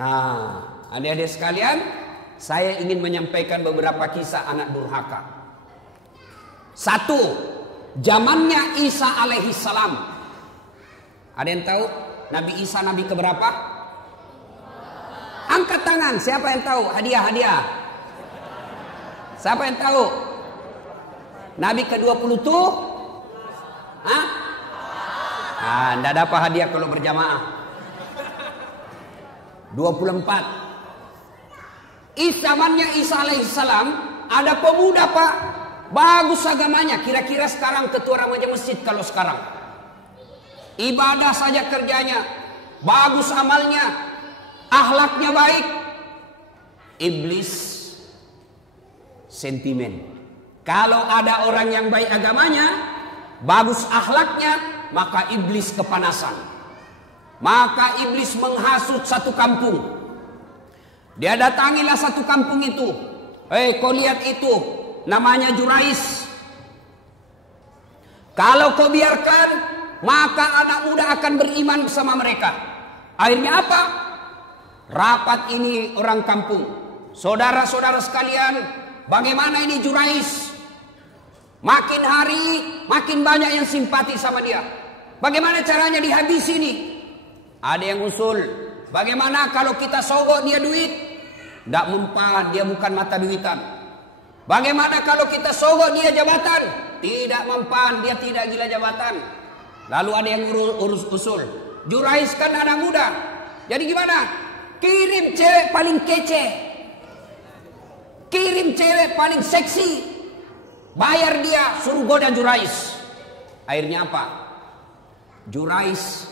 Nah, adik-adik sekalian, saya ingin menyampaikan beberapa kisah anak durhaka. Satu, zamannya Isa alaihi salam. Ada yang tahu Nabi Isa nabi keberapa? Angkat tangan, siapa yang tahu? Hadiah. Siapa yang tahu? Nabi ke-20 tuh? Hah? Ah, enggak dapat hadiah kalau berjamaah. 24. Zamannya Isa alaihissalam ada pemuda Pak, bagus agamanya. Kira-kira sekarang ketua remaja masjid kalau sekarang. Ibadah saja kerjanya, bagus amalnya, akhlaknya baik. Iblis sentimen. Kalau ada orang yang baik agamanya, bagus akhlaknya, maka iblis kepanasan. Maka iblis menghasut satu kampung. Dia datangilah satu kampung itu. Kau lihat itu, namanya Jurais. Kalau kau biarkan, maka anak muda akan beriman bersama mereka. Akhirnya apa? Rapat ini orang kampung. Saudara-saudara sekalian, bagaimana ini Jurais? Makin hari, makin banyak yang simpati sama dia. Bagaimana caranya dihabisi ini? Ada yang usul, bagaimana kalau kita sogok dia duit? Tidak mempan, dia bukan mata duitan. Bagaimana kalau kita sogok dia jabatan? Tidak mempan, dia tidak gila jabatan. Lalu ada yang urus usul, Jurais kan anak muda. Jadi gimana? Kirim cewek paling kece, kirim cewek paling seksi, bayar dia, suruh goda Jurais. Akhirnya apa? Jurais,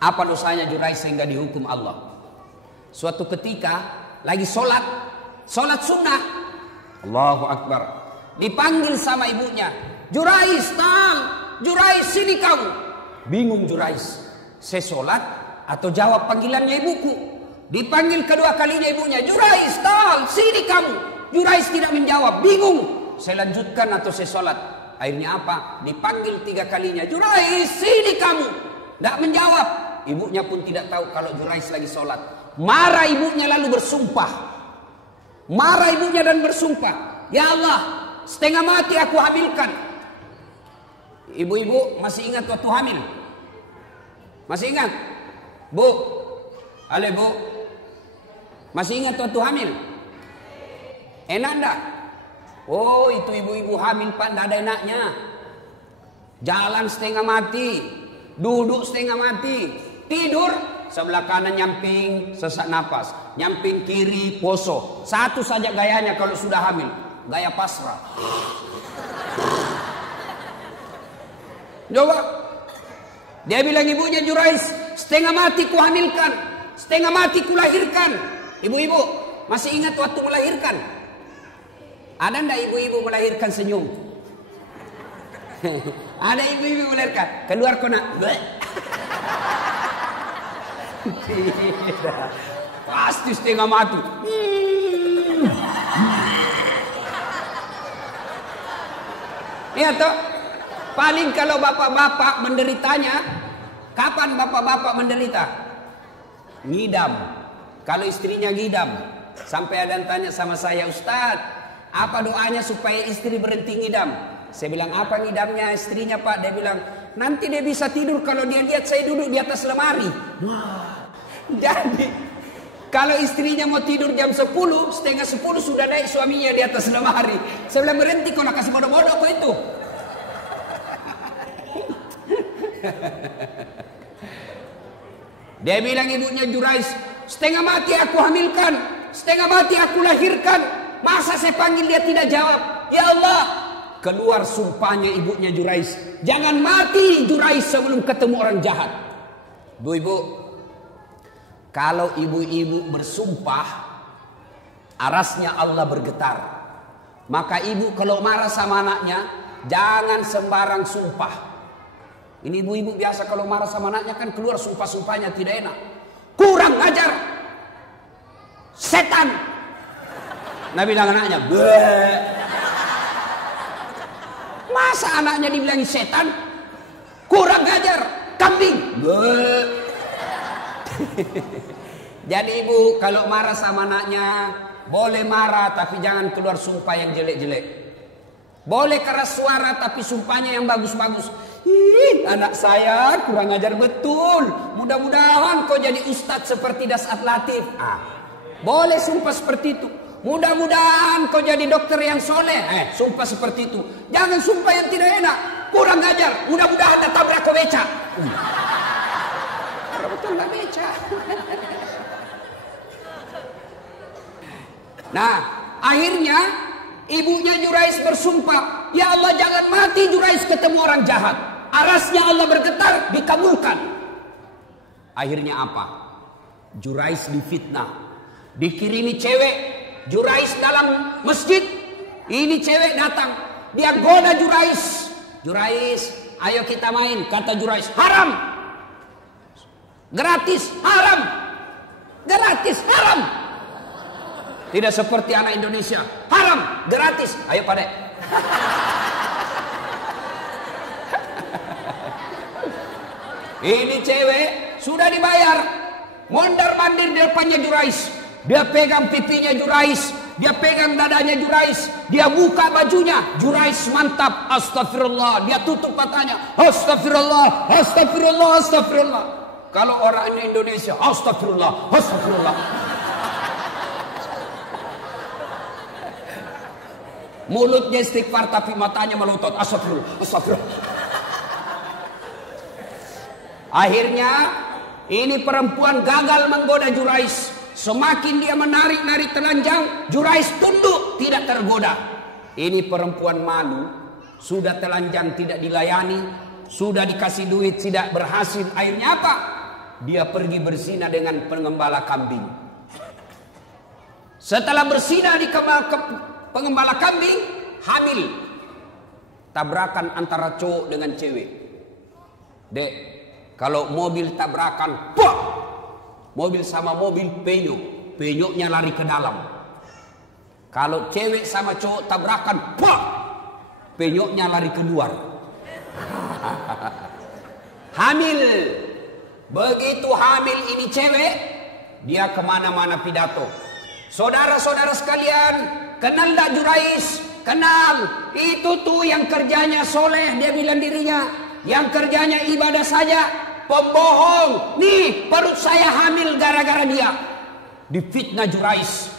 apa dosanya Jurais sehingga dihukum Allah? Suatu ketika lagi sholat sunnah, Allahu Akbar, dipanggil sama ibunya, Jurais, Jurais sini kamu. Bingung Jurais, saya sholat atau jawab panggilannya ibuku? Dipanggil kedua kalinya ibunya, Jurais, sini kamu. Jurais tidak menjawab, bingung, saya lanjutkan atau saya sholat? Akhirnya apa? Dipanggil 3 kalinya, Jurais, sini kamu. Tidak menjawab. Ibunya pun tidak tahu kalau Jurais lagi sholat. Marah ibunya lalu bersumpah. Marah ibunya dan bersumpah, ya Allah, setengah mati aku hamilkan. Ibu-ibu masih ingat waktu hamil? Masih ingat? Bu, ale bu, masih ingat waktu hamil? Enak enggak? Oh, itu ibu-ibu hamil Pak, enggak ada enaknya. Jalan setengah mati, duduk setengah mati, tidur sebelah kanan nyamping sesak napas, nyamping kiri poso. Satu saja gayanya kalau sudah hamil, gaya pasrah. Coba, dia bilang ibunya, Jurais, setengah mati ku hamilkan, setengah mati ku lahirkan. Ibu-ibu masih ingat waktu melahirkan? Ada ndak ibu-ibu melahirkan senyum? Ada ibu-ibu melahirkan, keluar kona. Tidak, pasti setengah mati. Iya toh, paling kalau bapak-bapak menderitanya, kapan bapak-bapak menderita? Ngidam. Kalau istrinya ngidam, sampai ada yang tanya sama saya, Ustadz, apa doanya supaya istri berhenti ngidam? Saya bilang, apa ngidamnya istrinya Pak? Dia bilang, nanti dia bisa tidur kalau dia lihat saya duduk di atas lemari. Jadi kalau istrinya mau tidur jam 10, setengah 10 sudah naik suaminya di atas lemari. Saya bilang, berhenti kau nak kasih bodoh-bodoh apa itu? Dia bilang ibunya, Jurais, setengah mati aku hamilkan, setengah mati aku lahirkan. Masa saya panggil dia tidak jawab? Ya Allah. Keluar sumpahnya ibunya Jurais, jangan mati Jurais sebelum ketemu orang jahat. Bu-ibu, kalau ibu-ibu bersumpah, arasnya Allah bergetar. Maka ibu kalau marah sama anaknya, jangan sembarang sumpah. Ini ibu-ibu biasa kalau marah sama anaknya kan keluar sumpah-sumpahnya tidak enak. Kurang ajar, setan. Nabi bilang anaknya, bleh. Masa anaknya dibilangi setan? Kurang ajar, kambing. Jadi ibu kalau marah sama anaknya, boleh marah tapi jangan keluar sumpah yang jelek-jelek. Boleh keras suara tapi sumpahnya yang bagus-bagus. Anak saya kurang ajar betul. Mudah-mudahan kau jadi ustadz seperti Dasat Latif. Boleh sumpah seperti itu. Mudah-mudahan kau jadi dokter yang soleh. Sumpah seperti itu. Jangan sumpah yang tidak enak. Kurang ajar. Mudah-mudahan tak tabrak kau beca. Betul lah beca. Nah, akhirnya ibunya Jurais bersumpah, ya Allah jangan mati Jurais ketemu orang jahat. Arasnya Allah bergetar, dikabulkan. Akhirnya apa? Jurais difitnah, dikirimi cewek. Jurais dalam masjid, ini cewek datang, dia goda Jurais. Jurais, ayo kita main. Kata Jurais, haram. Gratis, haram. Gratis, haram. Tidak seperti anak Indonesia, haram, gratis. Ayo Pak Dek. Ini cewek sudah dibayar, mondar-mandir di depannya Jurais. Dia pegang pipinya Jurais, dia pegang dadanya Jurais, dia buka bajunya. Jurais mantap, astagfirullah. Dia tutup matanya, astagfirullah, astagfirullah, astagfirullah. Kalau orang di Indonesia, astagfirullah, astagfirullah. Mulutnya istighfar tapi matanya melotot, astagfirullah, astagfirullah. Akhirnya ini perempuan gagal menggoda Jurais. Semakin dia menarik-narik telanjang, Jurais tunduk, tidak tergoda. Ini perempuan malu, sudah telanjang tidak dilayani, sudah dikasih duit tidak berhasil. Akhirnya apa? Dia pergi berzina dengan pengembala kambing. Setelah berzina di pengembala kambing, hamil. Tabrakan antara cowok dengan cewek. Dek, kalau mobil tabrakan, wah! Mobil sama mobil penyok, penyoknya lari ke dalam. Kalau cewek sama cowok tabrakan, wah! Penyoknya lari keluar. Hamil. Begitu hamil ini cewek, dia kemana-mana pidato. Saudara-saudara sekalian, kenal tak Jurais? Kenal. Itu tuh yang kerjanya soleh, dia bilang dirinya. Yang kerjanya ibadah saja, pembohong. Nih perut saya hamil gara-gara dia. Difitnah Jurais.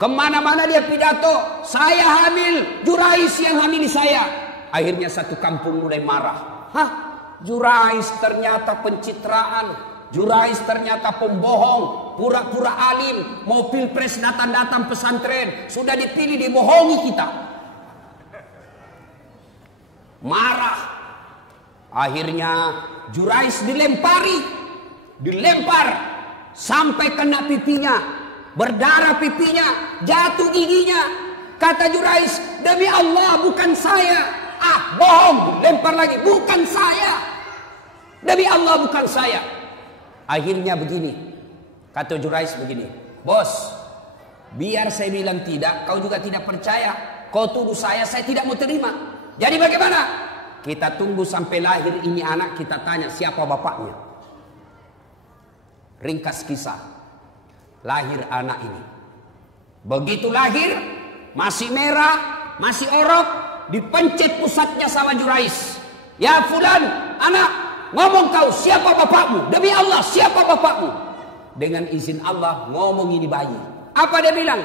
Kemana-mana dia pidato, saya hamil, Jurais yang hamili saya. Akhirnya satu kampung mulai marah. Hah? Jurais ternyata pencitraan. Jurais ternyata pembohong, pura-pura alim, mau pilpres datang-datang pesantren, sudah dipilih dibohongi kita. Marah. Akhirnya Jurais dilempar sampai kena pipinya, berdarah pipinya, jatuh giginya. Kata Jurais, demi Allah bukan saya. Bohong, lempar lagi, bukan saya. Demi Allah bukan saya. Akhirnya begini, kata Jurais begini, bos, biar saya bilang tidak, kau juga tidak percaya. Kau tuduh saya tidak mau terima. Jadi bagaimana? Kita tunggu sampai lahir ini anak, kita tanya siapa bapaknya. Ringkas kisah, lahir anak ini. Begitu lahir, masih merah, masih orok, dipencet pusatnya sama Jurais. Ya fulan, anak, ngomong kau siapa bapakmu? Demi Allah siapa bapakmu? Dengan izin Allah ngomong ini bayi. Apa dia bilang?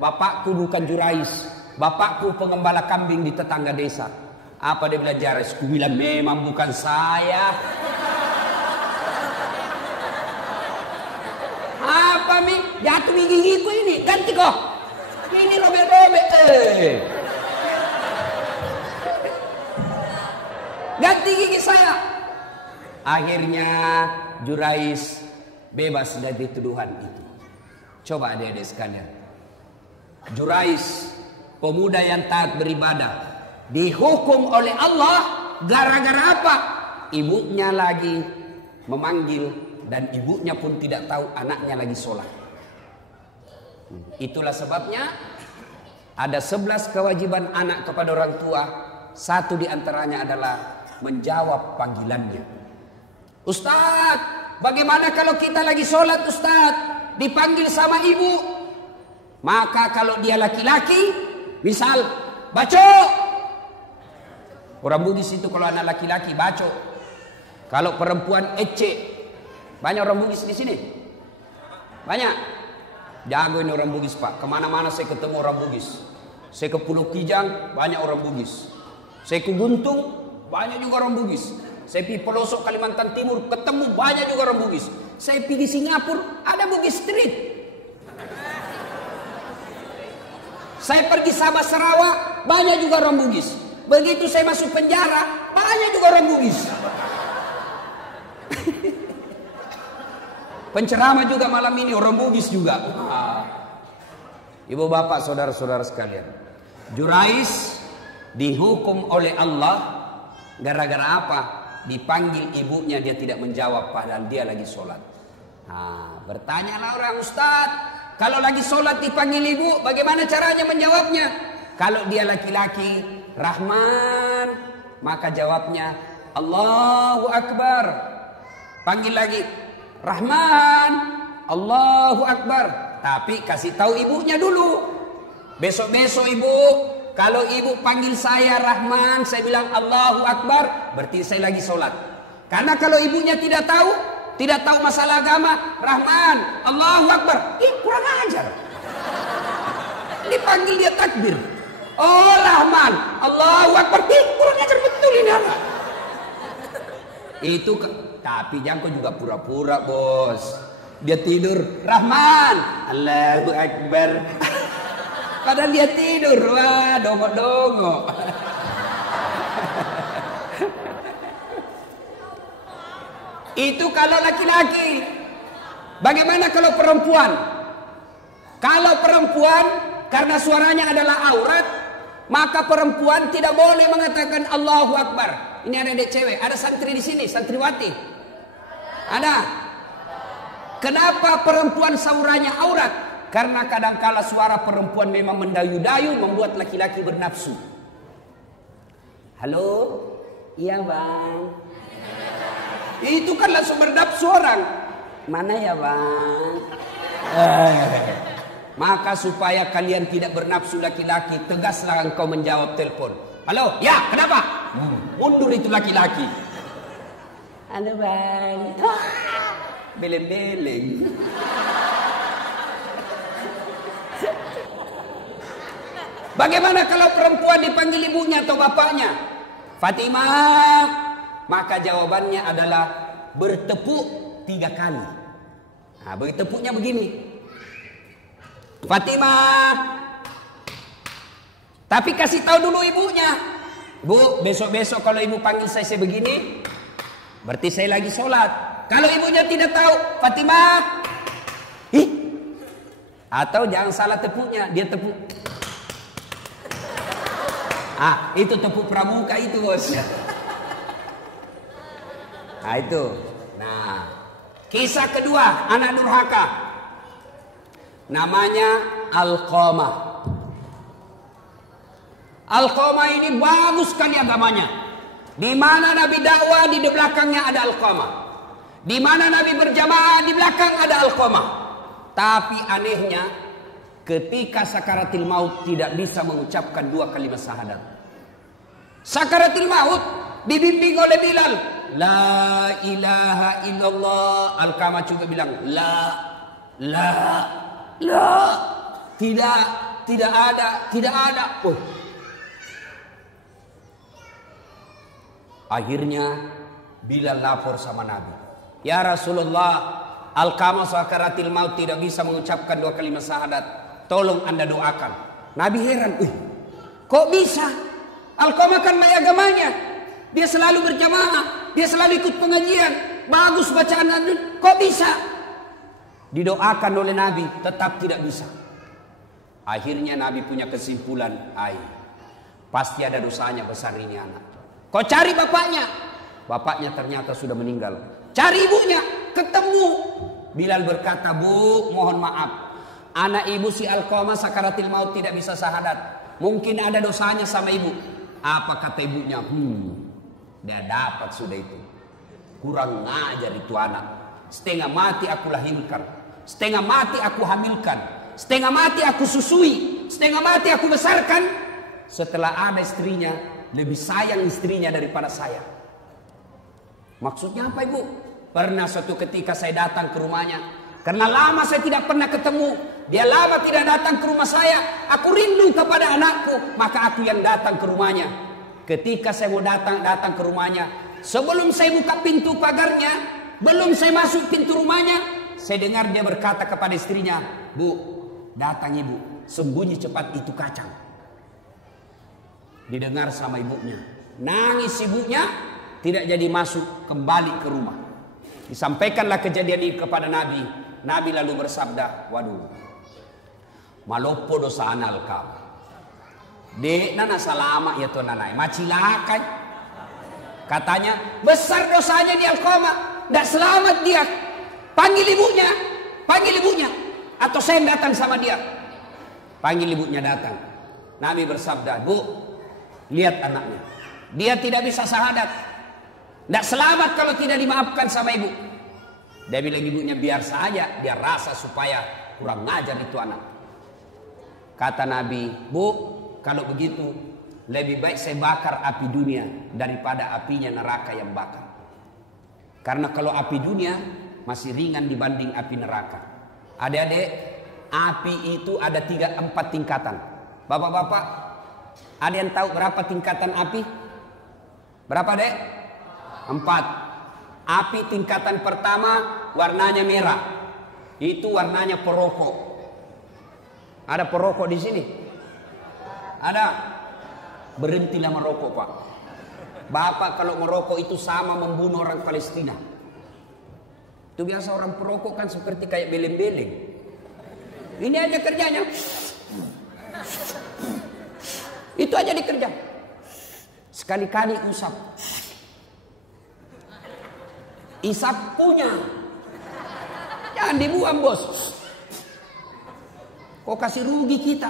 Bapakku bukan Jurais, bapakku pengembala kambing di tetangga desa. Apa dia bilang Jurais? Ku bilang memang bukan saya. Apa mi? Jatuh gigiku ini, ganti kok. Ini robek-robek. Ganti gigi saya. Akhirnya Jurais bebas dari tuduhan itu. Coba adik-adik sekalian. Jurais, pemuda yang taat beribadah, dihukum oleh Allah gara-gara apa? Ibunya lagi memanggil dan ibunya pun tidak tahu anaknya lagi sholat. Itulah sebabnya ada 11 kewajiban anak kepada orang tua. Satu di antaranya adalah menjawab panggilannya. Ustaz, bagaimana kalau kita lagi sholat Ustaz, dipanggil sama ibu? Maka kalau dia laki-laki, misal, baco. Orang Bugis itu kalau anak laki-laki, baco. Kalau perempuan, ece. Banyak orang Bugis di sini? Banyak? Jago ini orang Bugis Pak. Kemana-mana saya ketemu orang Bugis. Saya ke Pulau Kijang, banyak orang Bugis. Saya ke Guntung, banyak juga orang Bugis. Saya pergi pelosok Kalimantan Timur, ketemu banyak juga orang Bugis. Saya pergi Singapura, ada Bugis Street. Saya pergi Sabah Sarawak, banyak juga orang Bugis. Begitu saya masuk penjara, banyak juga orang Bugis. Penceramah juga malam ini orang Bugis juga. Ibu bapak saudara-saudara sekalian, Jurais dihukum oleh Allah gara-gara apa? Dipanggil ibunya, dia tidak menjawab padahal dia lagi sholat. Bertanyalah orang, Ustaz, kalau lagi sholat dipanggil ibu, bagaimana caranya menjawabnya? Kalau dia laki-laki, Rahman, maka jawabnya Allahu Akbar. Panggil lagi, Rahman, Allahu Akbar. Tapi kasih tahu ibunya dulu. Besok-besok ibu, kalau ibu panggil saya Rahman, saya bilang Allahu Akbar, berarti saya lagi sholat. Karena kalau ibunya tidak tahu masalah agama, Rahman, Allahu Akbar, kurang ajar. Dipanggil dia takbir. Oh Rahman, Allahu Akbar, kurang ajar betul ini anak. Itu tapi jangkau juga pura-pura bos. Dia tidur, Rahman, Allahu Akbar. Padahal dia tidur, wah dongok-dongok. Itu kalau laki-laki. Bagaimana kalau perempuan? Kalau perempuan, karena suaranya adalah aurat, maka perempuan tidak boleh mengatakan Allahu Akbar. Ini ada adik cewek, ada santri di sini, santriwati. Ada. Kenapa perempuan suaranya aurat? Karena kadangkala suara perempuan memang mendayu-dayu, membuat laki-laki bernafsu. Halo? Iya bang. Itu kan langsung bernafsu orang. Mana ya bang? Maka supaya kalian tidak bernafsu laki-laki, tegaslah engkau menjawab telepon. Halo? Ya, kenapa? Mundur itu laki-laki. Halo bang. Beleng-beleng. Bagaimana kalau perempuan dipanggil ibunya atau bapaknya? Fatimah, maka jawabannya adalah bertepuk 3 kali. Bertepuknya begini. Fatimah. Tapi kasih tahu dulu ibunya. Bu, besok-besok kalau ibu panggil saya begini, berarti saya lagi sholat. Kalau ibunya tidak tahu, Fatimah. Atau jangan salah tepuknya, dia tepuk. Itu tepuk pramuka itu bos. Itu. Nah, kisah kedua anak durhaka. Namanya Alqamah. Alqamah ini bagus sekali agamanya. Di mana Nabi dakwah, di belakangnya ada Alqamah. Di mana Nabi berjamaah, di belakang ada Alqamah. Tapi anehnya, ketika sakaratil maut tidak bisa mengucapkan 2 kalimat syahadat. Sakaratil maut dibimbing oleh Bilal. La ilaha illallah. Alqamah juga bilang la. Tidak ada. Akhirnya Bilal lapor sama Nabi. Ya Rasulullah, Alqamah sakaratil maut tidak bisa mengucapkan 2 kalimat syahadat. Tolong Anda doakan. Nabi heran. Kok bisa? Alqamah kan baik agamanya. Dia selalu berjamaah. Dia selalu ikut pengajian. Bagus bacaan Nabi. Kok bisa? Didoakan oleh Nabi. Tetap tidak bisa. Akhirnya Nabi punya kesimpulan. Pasti ada dosanya besar ini anak. Kau cari bapaknya. Bapaknya ternyata sudah meninggal. Cari ibunya. Ketemu. Bilal berkata, Bu, mohon maaf. Anak ibu si Alqamah sakaratil maut tidak bisa syahadat. Mungkin ada dosanya sama ibu. Apa kata ibunya? Dia dapat sudah itu. Kurang ngajar itu anak. setengah mati aku lahirkan, setengah mati aku hamilkan, setengah mati aku susui, setengah mati aku besarkan. Setelah ada istrinya, lebih sayang istrinya daripada saya. Maksudnya apa ibu? Pernah suatu ketika saya datang ke rumahnya, karena lama saya tidak pernah ketemu, dia lama tidak datang ke rumah saya, aku rindu kepada anakku, maka aku yang datang ke rumahnya. Ketika saya mau datang ke rumahnya, sebelum saya buka pintu pagarnya, belum saya masuk pintu rumahnya, saya dengar dia berkata kepada istrinya, "Bu, datang ibu, sembunyi cepat itu kacang." Didengar sama ibunya, nangis ibunya, tidak jadi masuk kembali ke rumah. Disampaikanlah kejadian ini kepada Nabi. Nabi lalu bersabda, "Waduh, malopo dosa anal kau. Dek nana salama ya tuan nanai, macilakan." Katanya, besar dosanya di Alkoma, tidak selamat dia. Panggil ibunya, panggil ibunya. Atau saya yang datang sama dia. Panggil ibunya datang. Nabi bersabda, "Bu, lihat anaknya. Dia tidak bisa syahadat. Tidak selamat kalau tidak dimaafkan sama ibu." Dia bilang ibunya, "Biar saja, dia rasa supaya kurang ngajar itu anak." Kata Nabi, "Bu, kalau begitu lebih baik saya bakar api dunia daripada apinya neraka yang bakar. Karena kalau api dunia masih ringan dibanding api neraka." Adik-adik, api itu ada 3-4 tingkatan. Bapak-bapak, ada yang tahu berapa tingkatan api? Berapa dek? 4. Api tingkatan pertama warnanya merah. Itu warnanya perokok. Ada perokok di sini? Ada? Berhentilah merokok, Pak. Bapak kalau merokok itu sama membunuh orang Palestina. Itu biasa orang perokok kan seperti kayak beleng-beleng. Ini aja kerjanya. Itu aja dikerja. Sekali-kali usap. Isap punya. Jangan dibuang, bos. Kok kasih rugi kita?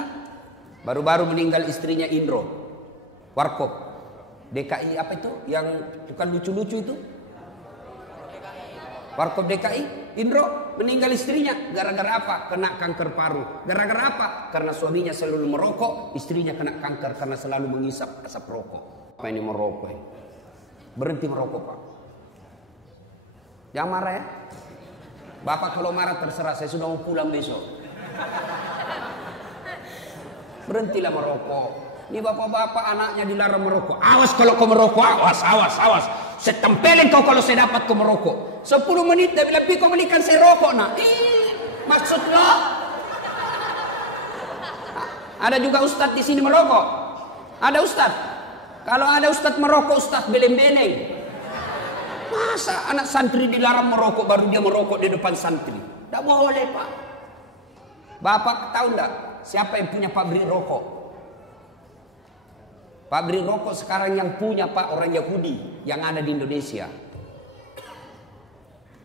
Baru-baru meninggal istrinya Indro. Warkop. DKI apa itu? Yang bukan lucu-lucu itu? Warkop DKI. Indro meninggal istrinya. Gara-gara apa? Kena kanker paru. Gara-gara apa? Karena suaminya selalu merokok. Istrinya kena kanker karena selalu mengisap asap rokok. Apa ini merokok? Berhenti merokok, Pak. Jangan marah ya. Bapak kalau marah terserah. Saya sudah mau pulang besok. Berhentilah merokok. Ini bapak-bapak anaknya dilarang merokok. Awas kalau kau merokok. Awas, awas, awas. Saya tempelin kau kalau saya dapat kau merokok. 10 menit dia bilang, "Pi kau belikan saya rokok nak." Maksud lo? Ada juga ustadz di sini merokok. Ada ustadz. Kalau ada ustadz merokok, ustadz beleng-beleng. Masa anak santri dilarang merokok baru dia merokok di depan santri? Tidak boleh, Pak. Bapak tahu enggak siapa yang punya pabrik rokok? Pabrik rokok sekarang yang punya, Pak, orang Yahudi yang ada di Indonesia.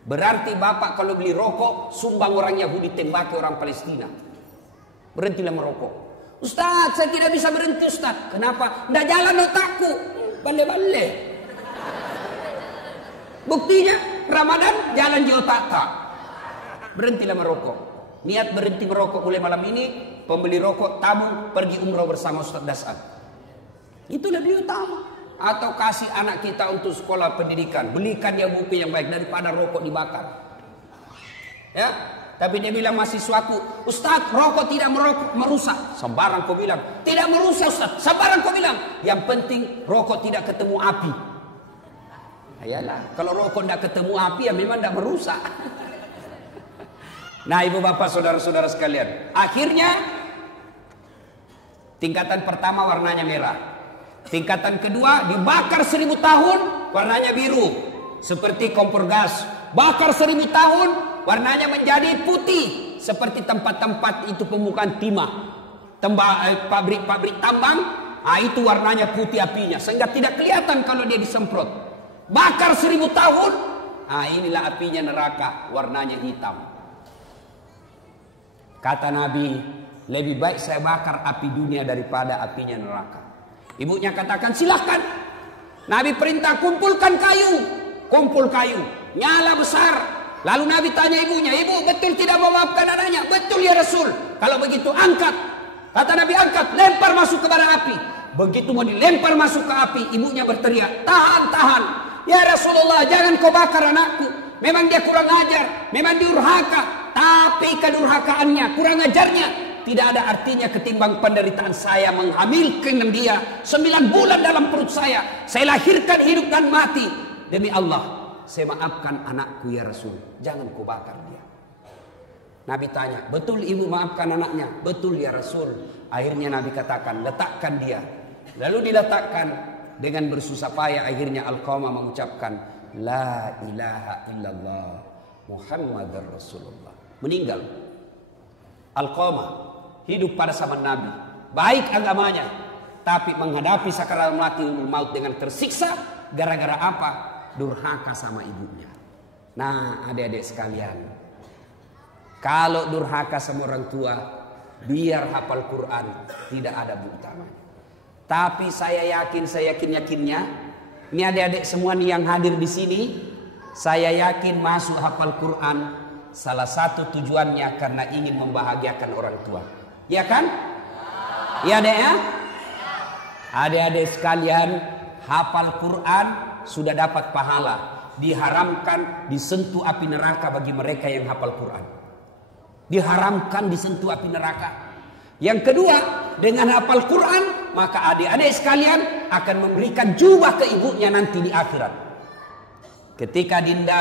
Berarti Bapak kalau beli rokok sumbang orang Yahudi, tembaki orang Palestina. Berhentilah merokok. "Ustaz, saya tidak bisa berhenti, Ustaz." "Kenapa?" "Nggak jalan otakku." Bale-bale. Buktinya Ramadan jalan di otak tak. Berhentilah merokok. Niat berhenti merokok mulai malam ini. Pembeli rokok tabung pergi umroh bersama Ustaz Dasar. Itu lebih utama. Atau kasih anak kita untuk sekolah pendidikan. Belikan dia buku yang baik daripada rokok dibakar. Ya, tapi dia bilang mahasiswaku, "Ustaz, rokok tidak merusak." Sembarang kau bilang. "Tidak merusak, Ustaz." Sembarang kau bilang. Yang penting rokok tidak ketemu api. Ayalah, kalau rokok tidak ketemu api ya memang tidak merusak. Nah, ibu bapak saudara-saudara sekalian, akhirnya tingkatan pertama warnanya merah. Tingkatan kedua dibakar 1000 tahun warnanya biru seperti kompor gas. Bakar 1000 tahun warnanya menjadi putih seperti tempat-tempat itu pembukaan timah. Pabrik-pabrik tambang, itu warnanya putih apinya sehingga tidak kelihatan kalau dia disemprot. Bakar 1000 tahun, inilah apinya neraka, warnanya hitam. Kata Nabi, lebih baik saya bakar api dunia daripada apinya neraka. Ibunya katakan, "Silahkan." Nabi perintah, kumpulkan kayu. Kumpul kayu, nyala besar. Lalu Nabi tanya ibunya, ibu betul tidak memaafkan anaknya? Betul ya Rasul. Kalau begitu angkat. Kata Nabi, angkat, lempar masuk ke bara api. Begitu mau dilempar masuk ke api, ibunya berteriak, tahan, tahan. Ya Rasulullah, jangan kau bakar anakku. Memang dia kurang ajar, memang durhaka. Tapi kedurhakaannya, kurang ajarnya tidak ada artinya ketimbang penderitaan saya menghamilkan dia 9 bulan dalam perut saya. Saya lahirkan hidup dan mati. Demi Allah, saya maafkan anakku ya Rasul. Jangan kau bakar dia. Nabi tanya, betul ibu maafkan anaknya? Betul ya Rasul. Akhirnya Nabi katakan, letakkan dia. Lalu diletakkan dengan bersusah payah. Akhirnya Alqamah mengucapkan, La ilaha illallah Muhammadar Rasulullah. Meninggal. Alqamah hidup pada zaman Nabi. Baik agamanya. Tapi menghadapi sakaratul maut dengan tersiksa. Gara-gara apa? Durhaka sama ibunya. Nah, adik-adik sekalian, kalau durhaka sama orang tua, biar hafal Quran, tidak ada bukti utamanya. Tapi saya yakinnya, ini adik-adik semua nih yang hadir di sini, saya yakin masuk hafal Quran salah satu tujuannya karena ingin membahagiakan orang tua. Ya kan? Ya adek ya? Adik-adik sekalian, hafal Quran sudah dapat pahala. Diharamkan disentuh api neraka bagi mereka yang hafal Quran. Diharamkan disentuh api neraka. Yang kedua, dengan hafal Quran, maka adik-adik sekalian akan memberikan jubah ke ibunya nanti di akhirat. Ketika Dinda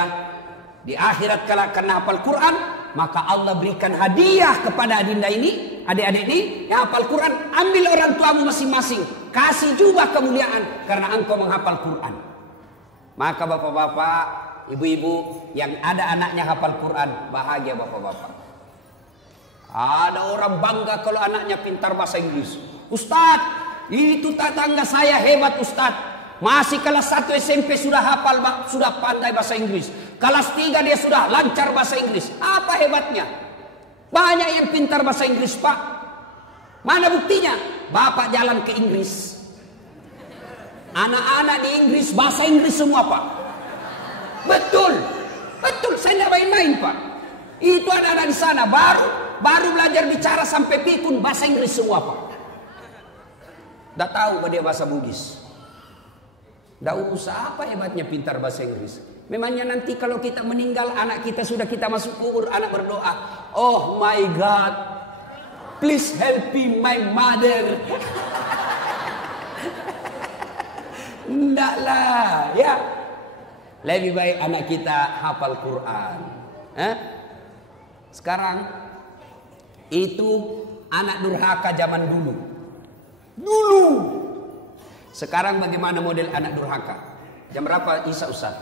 di akhirat kalau kena hafal Quran, maka Allah berikan hadiah kepada Dinda ini, adik-adik ini yang hafal Quran. Ambil orang tuamu masing-masing, kasih jubah kemuliaan karena engkau menghafal Quran. Maka bapak-bapak, ibu-ibu yang ada anaknya hafal Quran, bahagia bapak-bapak. Ada orang bangga kalau anaknya pintar bahasa Inggris. Ustadz, itu tetangga saya hebat Ustadz. Masih kelas 1 SMP sudah hafal, sudah pandai bahasa Inggris. Kelas 3 dia sudah lancar bahasa Inggris. Apa hebatnya? Banyak yang pintar bahasa Inggris, Pak. Mana buktinya? Bapak jalan ke Inggris. Anak-anak di Inggris bahasa Inggris semua, Pak. Betul. Betul, saya tidak main-main, Pak. Itu anak-anak di sana baru belajar bicara sampai pikun bahasa Inggris semua, Pak. Tidak tahu dia bahasa Bugis. Tidak usah, apa hebatnya pintar bahasa Inggris. Memangnya nanti kalau kita meninggal, anak kita sudah kita masuk kubur, anak berdoa, oh my God, please help me my mother. Ndaklah, ya. Lebih baik anak kita hafal Quran. Sekarang itu anak durhaka zaman dulu. Sekarang bagaimana model anak durhaka? Jam berapa Isya Ustaz?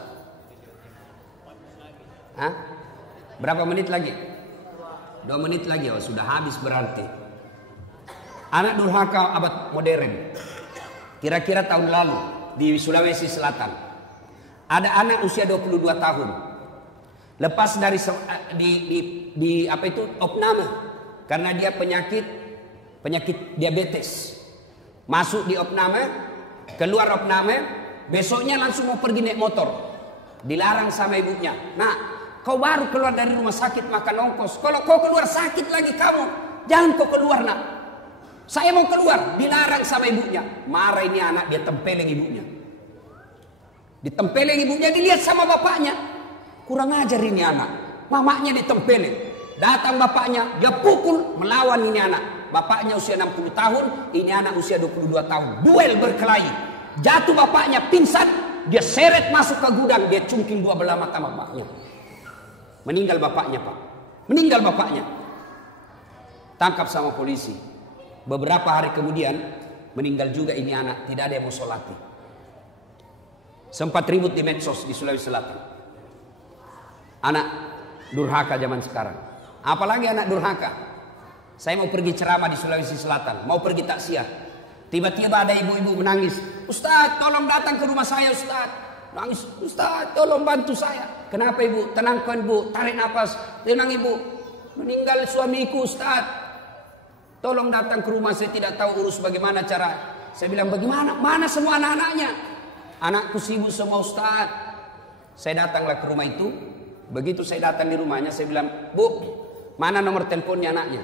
Berapa menit lagi? 2 menit lagi. Oh, sudah habis berarti. Anak durhaka abad modern. Kira-kira tahun lalu di Sulawesi Selatan ada anak usia 22 tahun lepas dari opname karena dia penyakit diabetes, masuk di opname, keluar opname, besoknya langsung mau pergi naik motor, dilarang sama ibunya. Nah, kau baru keluar dari rumah sakit makan ongkos, kalau kau keluar sakit lagi kamu, jangan kau keluar nak. Saya mau keluar, dilarang sama ibunya. Marah ini anak, dia tempeleng ibunya. Ditempeleng ibunya, dilihat sama bapaknya. Kurang ajar ini anak. Mamanya ditempeleng. Datang bapaknya, dia pukul, melawan ini anak. Bapaknya usia 60 tahun, ini anak usia 22 tahun. Duel berkelahi. Jatuh bapaknya, pingsan. Dia seret masuk ke gudang, dia cungking 2 belah mata bapaknya. Meninggal bapaknya, Pak. Meninggal bapaknya. Tangkap sama polisi. Beberapa hari kemudian meninggal juga ini anak, tidak ada yang mau sholati. Sempat ribut di medsos di Sulawesi Selatan. Anak durhaka zaman sekarang. Apalagi anak durhaka. Saya mau pergi ceramah di Sulawesi Selatan, mau pergi taksiah. Tiba-tiba ada ibu-ibu menangis. Ustaz, tolong datang ke rumah saya, Ustaz. Nangis, Ustaz, tolong bantu saya. Kenapa ibu? Tenangkan bu, tarik nafas. Tenang ibu. Meninggal suamiku, Ustaz. Tolong datang ke rumah, saya tidak tahu urus bagaimana cara. Saya bilang bagaimana? Mana semua anak-anaknya? Anakku sibuk semua Ustaz. Saya datanglah ke rumah itu. Begitu saya datang di rumahnya, saya bilang, Bu, mana nomor teleponnya anaknya?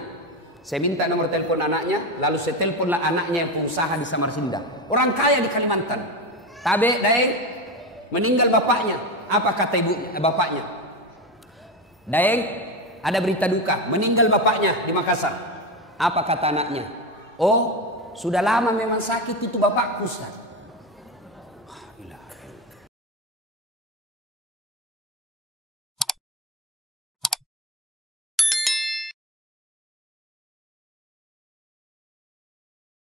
Saya minta nomor telepon anaknya, lalu saya teleponlah anaknya yang pengusaha di Samarinda. Orang kaya di Kalimantan. Tabe, daeng, meninggal bapaknya. Apa kata bapaknya? Daeng, ada berita duka, meninggal bapaknya di Makassar. Apa kata anaknya? Oh, sudah lama memang sakit itu bapakku, Ustaz.